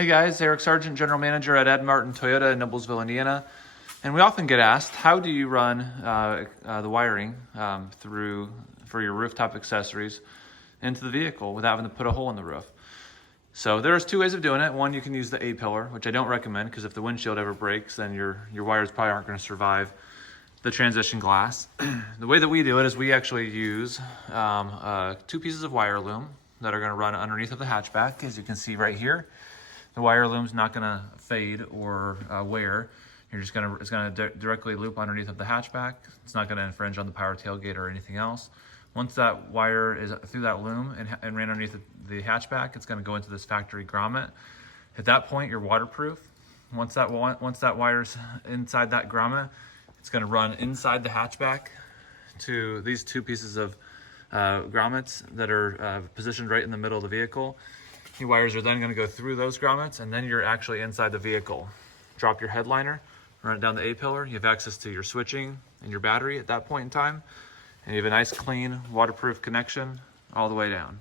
Hey guys, Eric Sargent, General Manager at Ed Martin Toyota in Noblesville, Indiana. And we often get asked, how do you run the wiring for your rooftop accessories into the vehicle without having to put a hole in the roof? So there's two ways of doing it. One, you can use the A-pillar, which I don't recommend because if the windshield ever breaks, then your wires probably aren't going to survive the transition glass. The way that we do it is we actually use two pieces of wire loom that are going to run underneath of the hatchback, as you can see right here. The wire loom's not going to fade or wear. It's going to directly loop underneath of the hatchback. It's not going to infringe on the power tailgate or anything else. Once that wire is through that loom and ran underneath the hatchback, it's going to go into this factory grommet. At that point, you're waterproof. Once that wire's inside that grommet, it's going to run inside the hatchback to these two pieces of grommets that are positioned right in the middle of the vehicle. The wires are then going to go through those grommets, and then you're actually inside the vehicle. Drop your headliner, run it down the A-pillar. You have access to your switching and your battery at that point in time, and you have a nice, clean, waterproof connection all the way down.